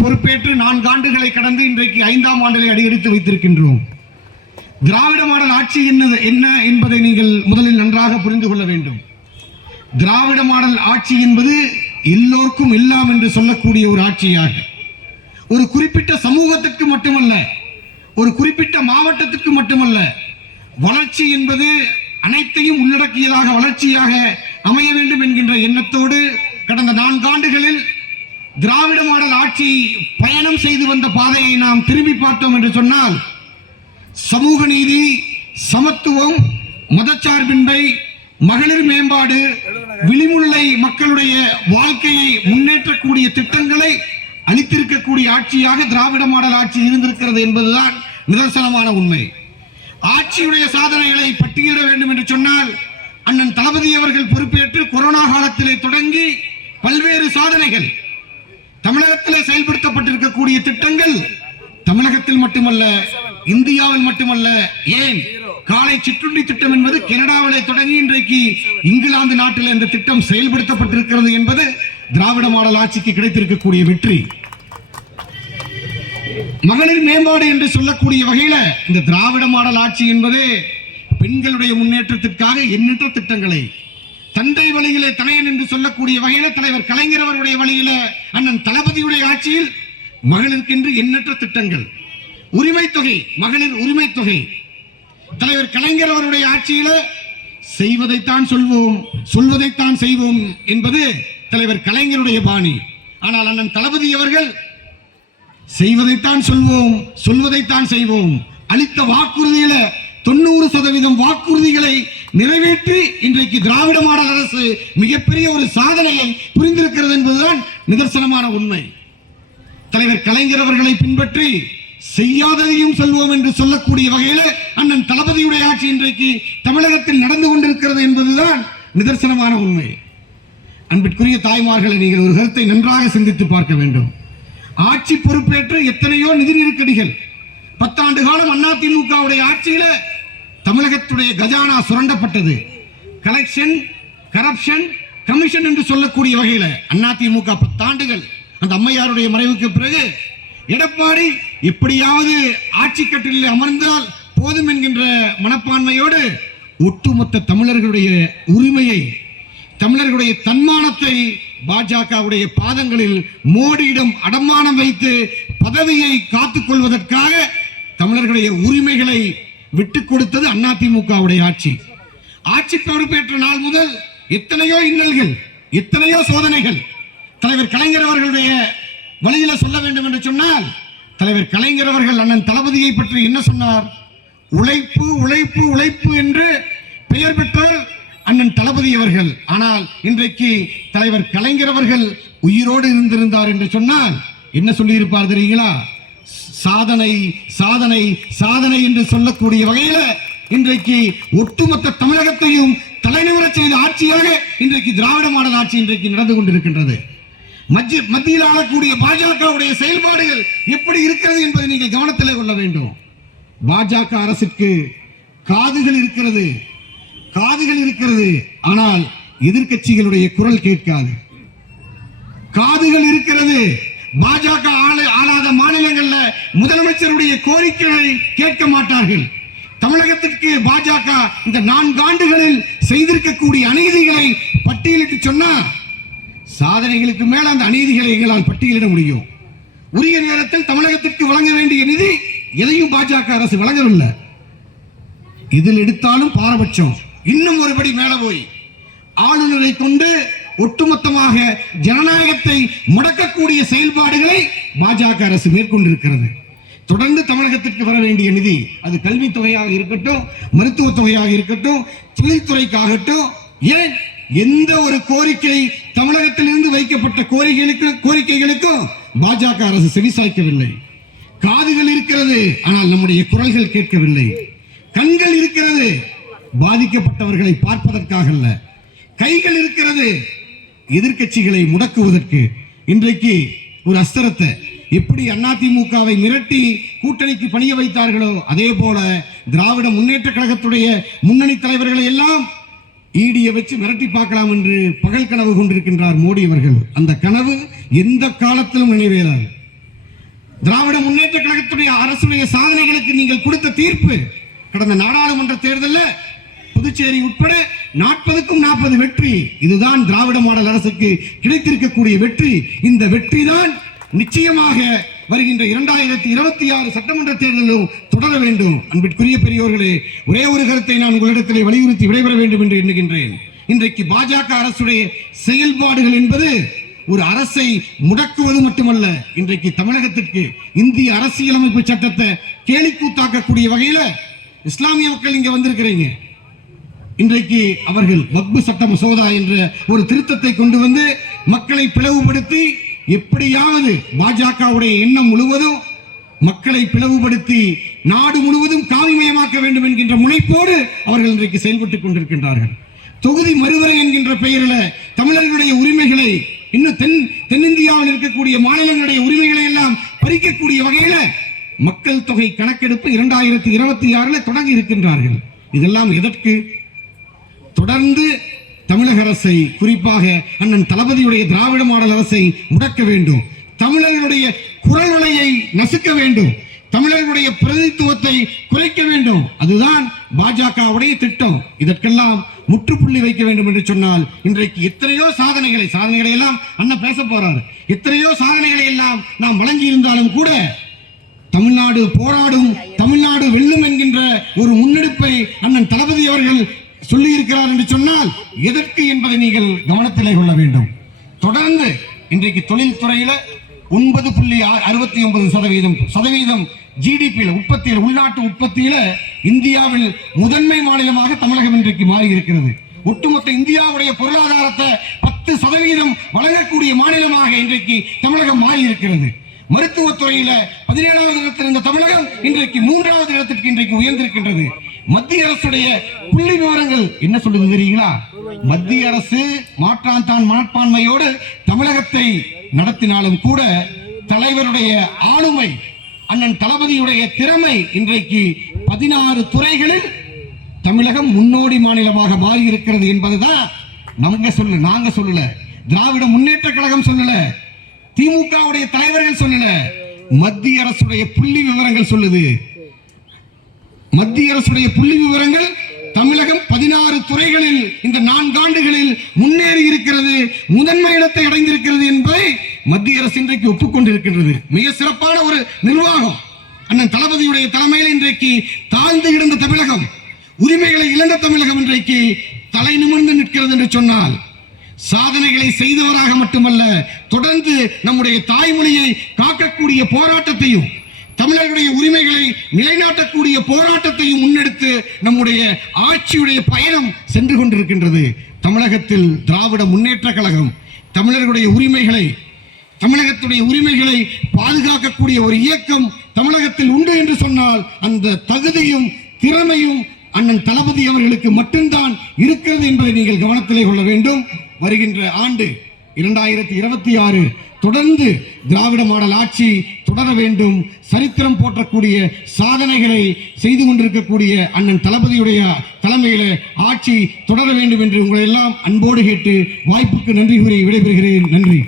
பொறுப்பேற்று நான்கு ஆண்டுகளை கடந்து இன்றைக்கு ஐந்தாம் ஆண்டுகளை அடியெடுத்து வைத்திருக்கின்றோம். திராவிட மாடல் ஆட்சி என்னது என்ன என்பதை நீங்கள் முதலில் நன்றாக புரிந்து கொள்ள வேண்டும். திராவிட மாடல் ஆட்சி என்பது எல்லோருக்கும் எல்லாம் என்று சொல்லக்கூடிய ஒரு ஆட்சியாக. ஒரு குறிப்பிட்ட சமூகத்திற்கு மட்டுமல்ல ஒரு குறிப்பிட்ட மாவட்டத்திற்கு மட்டுமல்ல வளர்ச்சி என்பது அனைத்தையும் உள்ளடக்கியதாக வளர்ச்சியாக அமைய வேண்டும் என்கின்ற எண்ணத்தோடு கடந்த நான்காண்டுகளில் திராவிட மாடல் ஆட்சி பயணம் செய்து வந்த பாதையை நாம் திரும்பி பார்த்தோம் என்று சொன்னால் சமூக நீதி சமத்துவம் மதச்சார்பின்மை மகளிர் மேம்பாடு விளிமுல்லை மக்களுடைய வாழ்க்கையை முன்னேற்றக்கூடிய திட்டங்களை அளித்திருக்கக்கூடிய ஆட்சியாக திராவிட மாடல் ஆட்சி இருந்திருக்கிறது என்பதுதான் நிதர்சனமான உண்மை. ஆட்சியுடைய சாதனைகளை பட்டியலிட வேண்டும் என்று சொன்னால் அண்ணன் தளபதி அவர்கள் பொறுப்பேற்று கொரோனா காலத்திலே தொடங்கி பல்வேறு சாதனைகள் தமிழகத்திலே செயல்படுத்தப்பட்டிருக்கக்கூடிய திட்டங்கள் தமிழகத்தில் மட்டுமல்ல இந்தியாவில் மட்டுமல்ல ஏன்? காலை சிற்றுண்டி திட்டம் என்பது கனடாவிலே தொடங்கி இன்றைக்கு இங்கிலாந்து நாட்டில் இந்த திட்டம் செயல்படுத்தப்பட்டிருக்கிறது என்பது திராவிட மாடல் ஆட்சிக்கு கிடைத்திருக்கக்கூடிய வெற்றி. மகளிர் மேம்பாடு என்று சொல்லக்கூடிய வகையில இந்த திராவிட மாடல் ஆட்சி என்பது பெண்களுடைய முன்னேற்றத்திற்காக எண்ணற்ற திட்டங்களை தந்தை வழியிலே தலையன் என்று சொல்லக்கூடிய வகையில தலைவர் கலைஞர் அவருடைய வழியில அண்ணன் தளபதியுடைய ஆட்சியில் மகளிருக்கென்று எண்ணற்ற திட்டங்கள். உரிமை தொகை மகளிர் உரிமை தொகை. தலைவர் கலைஞர் அவருடைய ஆட்சியில செய்வதைத்தான் சொல்வோம் சொல்வதைத்தான் செய்வோம் என்பது தலைவர் கலைஞருடைய பாணி. ஆனால் அண்ணன் தளபதி அவர்கள் செய்வதைத்தான் சொல்வோம் சொல்வதைத்தான் செய்வோம். அளித்த வாக்குறுதியில தொண்ணூறு சதவீதம் வாக்குறுதிகளை நிறைவேற்றி இன்றைக்கு திராவிட மாடல் அரசு மிகப்பெரிய ஒரு சாதனையை புரிந்திருக்கிறது என்பதுதான் நிதர்சனமான உண்மை. தலைவர் கலைஞர் அவர்களை பின்பற்றி செய்யாததையும் சொல்வோம் என்று சொல்லக்கூடிய வகையில் அண்ணன் தளபதியுடைய ஆட்சி இன்றைக்கு தமிழகத்தில் நடந்து கொண்டிருக்கிறது என்பதுதான் நிதர்சனமான உண்மை. அன்பிற்குரிய தாய்மார்களை நீங்கள் ஒரு கருத்தை நன்றாக சிந்தித்து பார்க்க வேண்டும். ஆட்சி பொறுப்பேற்று எத்தனையோ நிதி நெருக்கடிகள். பத்தாண்டு காலம் அதிமுகவுடைய ஆட்சியில தமிழகத்துடைய கஜானா சுரண்டப்பட்டது. கலெக்ஷன் கரப்ஷன் கமிஷன் என்று சொல்லக்கூடிய வகையில் அதிமுக பத்தாண்டுகள் அந்த அம்மையாருடைய மறைவுக்கு பிறகு எடப்பாடி எப்படியாவது ஆட்சி கட்டிலில் அமர்ந்தால் போதும் என்கின்ற மனப்பான்மையோடு ஒட்டுமொத்த தமிழர்களுடைய உரிமையை தமிழர்களுடைய தன்மானத்தை பாஜகவுடைய பாதங்களில் மோடியிடம் அடமானம் வைத்து பதவியை காத்துக் கொள்வதற்காக தமிழர்களுடைய உரிமைகளை விட்டு கொடுத்தது அதிமுகவுடைய ஆட்சி. ஆட்சி பொறுப்பேற்ற நாள் முதல் எத்தனையோ இன்னல்கள் எத்தனையோ சோதனைகள் தலைவர் கலைஞர் அவர்களுடைய வழியில சொல்ல வேண்டும் என்று சொன்னால் தலைவர் கலைஞர் அவர்கள் அண்ணன் தளபதியை பற்றி என்ன சொன்னார்? உழைப்பு உழைப்பு உழைப்பு என்று பெயர் பெற்றார் அண்ணன் தளபதி அவர்கள். ஆனால் இன்றைக்கு தலைவர் கலைஞர் அவர்கள் உயிரோடு இருந்திருந்தார் என்று சொன்னால் என்ன சொல்லியிருப்பார் தெரியுங்களா? சாதனை சாதனை சாதனை என்று சொல்லக்கூடிய வகையில இன்றைக்கு ஒட்டுமொத்த தமிழகத்தையும் தலைநிவர செய்த ஆட்சியாக இன்றைக்கு திராவிட மாடல் ஆட்சி இன்றைக்கு நடந்து கொண்டிருக்கின்றது. மத்திய மத்தியில் ஆளக்கூடிய பாஜகவுடைய செயல்பாடுகள் எப்படி இருக்கிறது என்பதை நீங்கள் கவனத்தில் கொள்ள வேண்டும். பாஜக அரசுக்கு காதுகள் இருக்கிறது காதுகள் இருக்கிறது ஆனால் எதிர்க்கட்சிகளுடைய குரல் கேட்காது. காதுகள் இருக்கிறது பாஜக ஆள- ஆளாத மாநிலங்கள்ல முதலமைச்சருடைய கோரிக்கைகளை கேட்க மாட்டார்கள். தமிழகத்திற்கு பாஜக இந்த நான்காண்டுகளில் செய்திருக்கக்கூடிய அநீதிகளை பட்டியலிட்டு சொன்னா சாதனைகளுக்கு மேல அந்த அநீதிகளை எங்களால் பட்டியலிட முடியும். உரிய நேரத்தில் தமிழகத்திற்கு வழங்க வேண்டிய நிதி எதையும் பாஜக அரசு வழங்கவில்லை. இதில் எடுத்தாலும் பாரபட்சம். இன்னும் ஒருபடி மேல போய் ஆளுநரை கொண்டு ஒட்டுமொத்தமாக ஜனநாயகத்தை முடக்கக்கூடிய செயல்பாடுகளை பாஜக அரசு மேற்கொண்டிருக்கிறது. தொடர்ந்து தமிழகத்திற்கு வர வேண்டிய நிதி அது கல்வி தொகையாக இருக்கட்டும் மருத்துவ தொகையாக இருக்கட்டும் தொழில்துறைக்காகட்டும் ஏன்? எந்த ஒரு கோரிக்கை தமிழகத்திலிருந்து வைக்கப்பட்ட கோரிக்கைகளுக்கு கோரிக்கைகளுக்கும் பாஜக அரசு செவிசாய்க்கவில்லை. காதுகள் இருக்கிறது ஆனால் நம்முடைய குரல்கள் கேட்கவில்லை. கண்கள் இருக்கிறது பாதிக்கப்பட்டவர்களை பார்ப்பதற்காக அல்ல. கைகள் இருக்கிறது எதிர்க்கட்சிகளை முடக்குவதற்கு இன்றைக்கு ஒரு அஸ்திரத்தை எப்படி அதிமுகவை மிரட்டி கூட்டணிக்கு பணிய வைத்தார்களோ அதே போல திராவிட முன்னேற்ற கழகத்துடைய முன்னணி தலைவர்களை எல்லாம் ஈடிய வச்சு மிரட்டி பார்க்கலாம் என்று பகல் கனவு கொண்டிருக்கின்றார் மோடி அவர்கள். அந்த கனவு எந்த காலத்திலும் நினைவேறாது. திராவிட முன்னேற்ற கழகத்துடைய அரசுடைய சாதனைகளுக்கு நீங்கள் கொடுத்த தீர்ப்பு கடந்த நாடாளுமன்ற தேர்தலில் புதுச்சேரி உட்பட நாற்பதுக்கும் நாற்பது வெற்றி. இதுதான் திராவிட மாடல் அரசுக்கு கிடைத்திருக்கக்கூடிய வெற்றி. இந்த வெற்றி தான் நிச்சயமாக வருகின்ற இரண்டாயிரத்தி இருபத்தி ஆறு சட்டமன்ற தேர்தலிலும் தொடர வேண்டும். அன்பிற்குரிய பெரியோர்களே ஒரே ஒரு கருத்தை நான் உங்களிடத்திலே வலியுறுத்தி விடைபெற வேண்டும் என்று எண்ணுகின்றேன். இன்றைக்கு பாஜக அரசுடைய செயல்பாடுகள் என்பது ஒரு அரசை முடக்குவது மட்டுமல்ல. இன்றைக்கு தமிழகத்திற்கு இந்திய அரசியலமைப்பு சட்டத்தை கேலிக்கூத்தாக்கக்கூடிய வகையில இஸ்லாமிய மக்கள் இங்க வந்திருக்கிறீங்க. இன்றைக்கு அவர்கள் வக்பு சட்ட மசோதா என்ற ஒரு திருத்தத்தை கொண்டு வந்து மக்களை பிளவுபடுத்தி எப்படியாவது பாஜகவுடைய எண்ணம் முழுவதும் மக்களை பிளவுபடுத்தி நாடு முழுவதும் காவிமயமாக்க வேண்டும் என்கின்ற முனைப்போடு அவர்கள் இன்றைக்கு செயல்பட்டுக் கொண்டிருக்கின்றார்கள். தொகுதி மறுவரை என்கின்ற பெயரில் தமிழர்களுடைய உரிமைகளை இன்னும் தென் தென்னிந்தியாவில் இருக்கக்கூடிய மாநிலங்களுடைய உரிமைகளை எல்லாம் பறிக்கக்கூடிய வகையில மக்கள் தொகை கணக்கெடுப்பு இரண்டாயிரத்தி இருபத்தி ஆறுல தொடங்கி இருக்கின்றார்கள். இதெல்லாம் எதற்கு? தொடர்ந்து தமிழக அரசை குறிப்பாக அண்ணன் தளபதியுடைய திராவிட மாடல் அரசை முடக்க வேண்டும். தமிழர்களுடைய குரல் நசுக்க வேண்டும். தமிழர்களுடைய பிரதித்துவத்தை குறைக்க வேண்டும். அதுதான் பாஜகவுடைய திட்டம். இதற்கெல்லாம் முற்றுப்புள்ளி வைக்க வேண்டும் என்று சொன்னால் இன்றைக்கு எத்தனையோ சாதனைகளை சாதனைகளை எல்லாம் அண்ணன் பேச போறார். எத்தனையோ சாதனைகளை எல்லாம் நாம் வழங்கி இருந்தாலும் கூட தமிழ்நாடு போராடும் தமிழ்நாடு வெல்லும் என்கின்ற ஒரு முன்னெடுப்பை அண்ணன் தளபதி அவர்கள் சொல்லி இருக்கிறார் என்று சொன்னால் எதற்கு என்பதை நீங்கள் கவனத்திலே கொள்ள வேண்டும். தொடர்ந்து இன்றைக்கு தொழில்துறையில ஒன்பது புள்ளி அறுபத்தி ஒன்பது சதவீதம் சதவீதம் ஜிடிபியில் உற்பத்தியில் உள்நாட்டு உற்பத்தியில இந்தியாவில் முதன்மை மாநிலமாக தமிழகம் இன்றைக்கு மாறி இருக்கிறது ஒட்டுமொத்த இந்தியாவுடைய பொருளாதாரத்தை பத்து சதவீதம் வழங்கக்கூடிய மாநிலமாக இன்றைக்கு தமிழகம் மாறி இருக்கிறது மருத்துவத்துறையில பதினேழாவது இடத்தில் இருந்த தமிழகம் இன்றைக்கு மூன்றாவது இடத்திற்கு இன்றைக்கு உயர்ந்திருக்கின்றது. மத்திய அரசுடைய புள்ளி விவரங்கள் என்ன சொல்லுது தெரியுங்களா மத்திய அரசு மாற்றான் தான் மனப்பான்மையோடு தமிழகத்தை நடத்தினாலும் கூட தலைவருடைய ஆளுமை அண்ணன் தளபதியுடைய திறமை இன்றைக்கு பதினாறு துறைகளில் தமிழகம் முன்னோடி மாநிலமாக மாறி இருக்கிறது என்பதுதான் நமங்க சொல்லு நாங்க சொல்லல. திராவிட முன்னேற்ற கழகம் சொல்லல. திமுகவுடைய தலைவர்கள் சொல்லல. மத்திய அரசுடைய புள்ளி விவரங்கள் சொல்லுது. மத்திய அரசுடைய புள்ளி விவரங்கள் தமிழகம் பதினாறு துறைகளில் இந்த நான்காண்டுகளில் முன்னேறி இருக்கிறது முதன்மை இடத்தை அடைந்திருக்கிறது என்பதை மத்திய அரசு இன்றைக்கு ஒப்புக்கொண்டிருக்கின்றது. மிக சிறப்பான ஒரு நிர்வாகம். அண்ணன் தளபதியுடைய தலைமையில் இன்றைக்கு தாழ்ந்து கிடந்த தமிழகம் உரிமைகளை இழந்த தமிழகம் இன்றைக்கு தலை நிமிர்ந்து நிற்கிறது என்று சொன்னால் சாதனைகளை செய்தவராக மட்டுமல்ல தொடர்ந்து நம்முடைய தாய்மொழியை காக்கக்கூடிய போராட்டத்தையும் தமிழர்களுடைய உரிமைகளை நிலைநாட்டக்கூடிய போராட்டத்தையும் முன்னெடுத்து நம்முடைய ஆட்சியுடைய பயணம் சென்று கொண்டிருக்கின்றது. தமிழகத்தில் திராவிட முன்னேற்ற கழகம் தமிழர்களுடைய உரிமைகளை தமிழகத்துடைய உரிமைகளை பாதுகாக்கக்கூடிய ஒரு இயக்கம் தமிழகத்தில் உண்டு என்று சொன்னால் அந்த தகுதியும் திறமையும் அண்ணன் தளபதி அவர்களுக்கு மட்டும்தான் இருக்கிறது என்பதை நீங்கள் கவனத்திலே கொள்ள வேண்டும். வருகின்ற ஆண்டு இரண்டாயிரத்தி இருபத்தி ஆறு தொடர்ந்து திராவிட மாடல் ஆட்சி தொடர வேண்டும் சரித்திரம் போற்றக்கூடிய சாதனைகளை செய்து கொண்டிருக்கக்கூடிய அண்ணன் தளபதியுடைய தலைமையில ஆட்சி தொடர வேண்டும் என்று உங்களை எல்லாம் அன்போடு கேட்டு வாய்ப்புக்கு நன்றி கூறி விடைபெறுகிறேன். நன்றி.